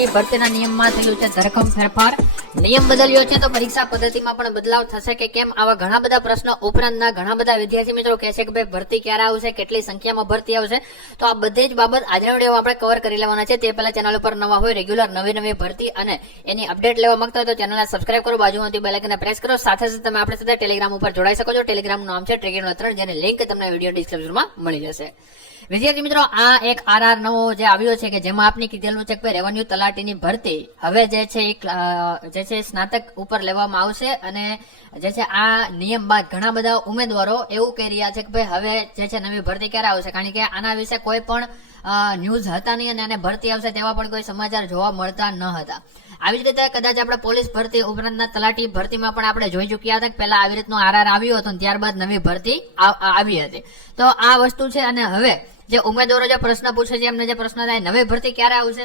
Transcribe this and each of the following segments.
તલાટી ભરતીના નિયમમાં થયેલું છે ધરખમ ફેરફાર. નિયમ બદલ્યો છે તો પરીક્ષા પદ્ધતિમાં પણ બદલાવ થશે કે કેમ? આવા ઘણા બધા પ્રશ્નો ઉપરાંતના ઘણા બધા વિદ્યાર્થી મિત્રો કહે છે કે ભાઈ, ભરતી ક્યારે આવશે? કેટલી સંખ્યામાં ભરતી આવશે? તો આ બધી જ બાબત આજના વીડિયો આપણે કવર કરી લેવાના છે. તે પહેલા ચેનલ ઉપર નવા હોય રેગ્યુલર નવી નવી ભરતી અને એની અપડેટ લેવા માંગતા હોય તો ચેનલને સબસ્ક્રાઇબ કરો. બાજુમાંથી બેલ આઇકનને પ્રેસ કરો. સાથે સાથે તમે આપણે સાથે ટેલિગ્રામ ઉપર જોડાઈ શકો છો. ટેલિગ્રામનું નામ છે ટ્રેગેનો ત્રણ, જેની લિંક તમને વીડિયો ડિસ્ક્રિપ્શનમાં મળી જશે. વિદ્યાર્થી મિત્રો, આ એક આરઆર નવો જે આવ્યો છે કે જેમાં આપની કીધેલું છે કે રેવન્યુ રેવન્યુ તલાટીની ભરતી હવે જે છે જે છે સ્નાતક ઉપર લેવામાં આવશે અને જે છે આ નિયમ બાદ ઘણા બધા ઉમેદવારો એવું કહી રહ્યા છે કે ભાઈ હવે જે છે નવી ભરતી ક્યારે આવશે? કારણ કે આના વિશે કોઈ પણ ન્યૂઝ હતા નહીં અને આને ભરતી આવશે તેવા પણ કોઈ સમાચાર જોવા મળતા ન હતા. આવી જ રીતે કદાચ આપણે પોલીસ ભરતી ઉપરાંતના તલાટી ભરતીમાં પણ આપણે જોઈ ચૂક્યા હતા કે પહેલા આવી રીતનો આરઆર આવ્યો હતો ત્યારબાદ નવી ભરતી આવી હતી. તો આ વસ્તુ છે અને હવે જે ઉમેદવારો જે પ્રશ્ન પૂછે છે, એમને જે પ્રશ્ન થાય, નવી ભરતી ક્યારે આવશે?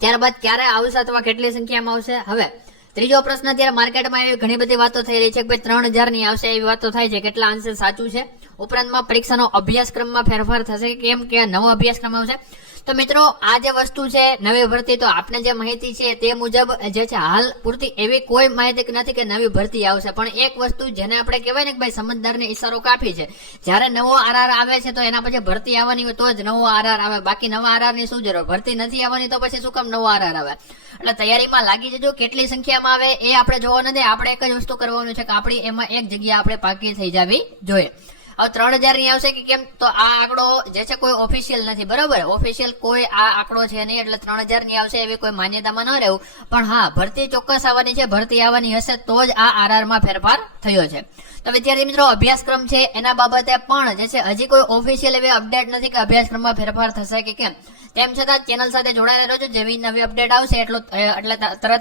ત્યારબાદ ક્યારે આવશે અથવા કેટલી સંખ્યામાં આવશે? હવે, ત્રીજો પ્રશ્ન, અત્યારે માર્કેટમાં એવી ઘણી બધી વાતો થઈ રહી છે કે ભાઈ ત્રણ હજારની આવશે એવી વાતો થાય છે. કેટલા અંશે સાચું છે? ઉપરાંતમાં પરીક્ષાનો અભ્યાસક્રમમાં ફેરફાર થશે. કેમ કે નવો અભ્યાસક્રમ આવશે તો મિત્રો, આ જે વસ્તુ છે, નવી ભરતી, તો આપને જે માહિતી છે તે મુજબ જે છે હાલ પૂરતી એવી કોઈ માહિતી નથી કે નવી ભરતી આવશે. પણ એક વસ્તુ જેને આપણે કહેવાય ને કે ભાઈ સમજદારને ઈશારો કાપી છે. જ્યારે નવો આરઆર આવે છે, તો એના પછી ભરતી આવવાની હોય તો જ નવો આરઆર આવે. બાકી નવા આરઆરની શું જરૂર? ભરતી નથી આવવાની તો પછી શું કામ નવો આરઆર આવે? એટલે તૈયારીમાં લાગી જજો. કેટલી સંખ્યામાં આવે એ આપણે જોવા નથી. આપણે એક જ વસ્તુ કરવાનું છે કે આપણી એમાં એક જગ્યા આપણે પાકી થઈ જવી જોઈએ. હવે ત્રણ હજારની આવશે કે કેમ? તો આ આંકડો જે છે કોઈ ઓફિશિયલ નથી, બરોબર? ઓફિશિયલ કોઈ આ આંકડો છે નહીં, એટલે ત્રણ હજારની આવશે એવી કોઈ માન્યતામાં ન રહેવું. પણ હા, ભરતી ચોક્કસ આવવાની છે, ભરતી આવવાની હશે તો જ આ આરઆરમાં ફેરફાર થયો છે. તો વિદ્યાર્થી મિત્રો, અભ્યાસક્રમ છે, એના બાબતે પણ જે છે, હજી કોઈ ઓફિશિયલ એવી અપડેટ નથી કે અભ્યાસક્રમમાં ફેરફાર થશે કે કેમ. તેમ છતાં ચેનલ સાથે જોડાયેલા રહેજો, જેવી નવી અપડેટ આવશે, એટલો એટલે તરત